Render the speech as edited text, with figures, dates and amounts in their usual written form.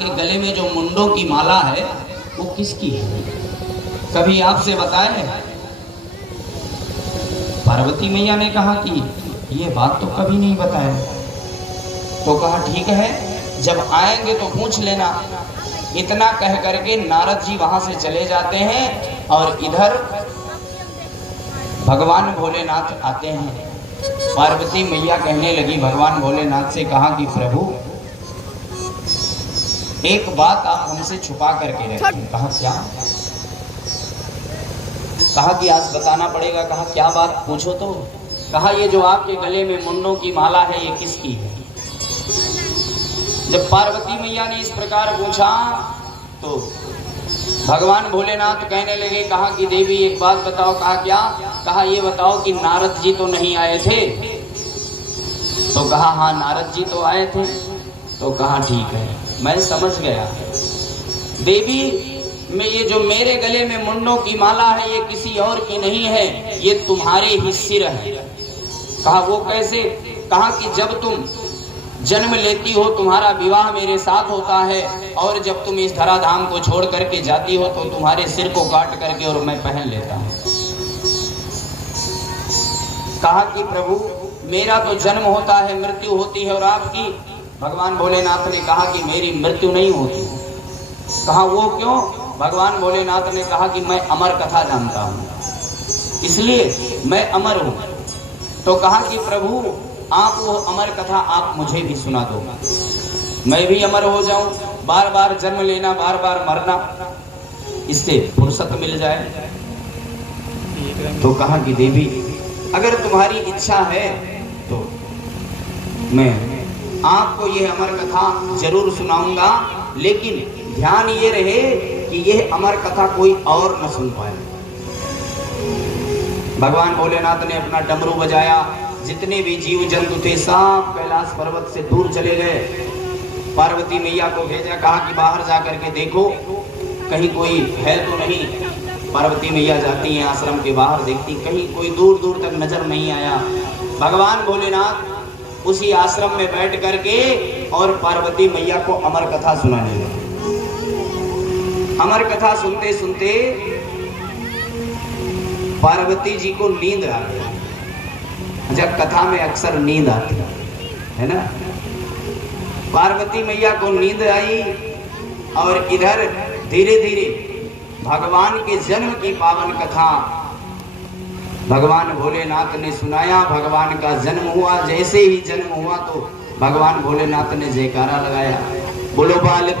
के गले में जो मुंडों की माला है वो किसकी है? कभी आपसे बताए? पार्वती मैया ने कहा कि ये बात तो कभी नहीं बताए। तो कहा ठीक है, जब आएंगे तो पूछ लेना। इतना कह करके नारद जी वहां से चले जाते हैं और इधर भगवान भोलेनाथ आते हैं। पार्वती मैया कहने लगी भगवान भोलेनाथ से, कहा कि प्रभु एक बात आप हमसे छुपा करके रखें। कहा क्या? कहा कि आज बताना पड़ेगा। कहा क्या बात? पूछो तो। कहा ये जो आपके गले में मुंडों की माला है ये किसकी है? जब पार्वती मैया ने इस प्रकार पूछा तो भगवान भोलेनाथ कहने लगे, कहा कि देवी एक बात बताओ। कहा क्या? कहा ये बताओ कि नारद जी तो नहीं आए थे? तो कहा हाँ नारद जी तो आए थे। तो कहा ठीक है, मैं समझ गया देवी, मैं ये जो मेरे गले में मुंडों की माला है ये किसी और की नहीं है, ये तुम्हारे ही सिर है। कहा वो कैसे? कहा कि जब तुम जन्म लेती हो तुम्हारा विवाह मेरे साथ होता है और जब तुम इस धराधाम को छोड़ करके जाती हो तो तुम्हारे सिर को काट करके और मैं पहन लेता हूं। कहा कि प्रभु मेरा तो जन्म होता है, मृत्यु होती है, और आपकी? भगवान भोलेनाथ ने कहा कि मेरी मृत्यु नहीं होती। कहा वो क्यों? भगवान भोलेनाथ ने कहा कि मैं अमर कथा जानता हूँ, इसलिए मैं अमर हूँ। तो कहा कि प्रभु आप वो अमर कथा आप मुझे भी सुना दो, मैं भी अमर हो जाऊं। बार बार जन्म लेना, बार बार मरना, इससे फुर्सत मिल जाए। तो कहा कि देवी अगर तुम्हारी इच्छा है तो मैं आपको ये अमर कथा जरूर सुनाऊंगा, लेकिन ध्यान ये रहे कि यह अमर कथा कोई और न सुन पाए। भगवान भोलेनाथ ने अपना डमरू बजाया, जितने भी जीव जंतु थे सब कैलाश पर्वत से दूर चले गए। पार्वती मैया को भेजा, कहा कि बाहर जा करके देखो कहीं कोई है तो नहीं। पार्वती मैया जाती हैं आश्रम के बाहर, देखती कहीं कोई दूर दूर तक नजर नहीं आया। भगवान भोलेनाथ उसी आश्रम में बैठ करके और पार्वती मैया को अमर कथा सुनाने लगे। अमर कथा सुनते सुनते पार्वती जी को नींद आ गई। जब कथा में अक्सर नींद आती है ना, पार्वती मैया को नींद आई और इधर धीरे धीरे भगवान के जन्म की पावन कथा भगवान भोलेनाथ ने सुनाया। भगवान का जन्म हुआ, जैसे ही जन्म हुआ तो भगवान भोलेनाथ ने जयकारा लगाया, बोलो बाल कृष्ण।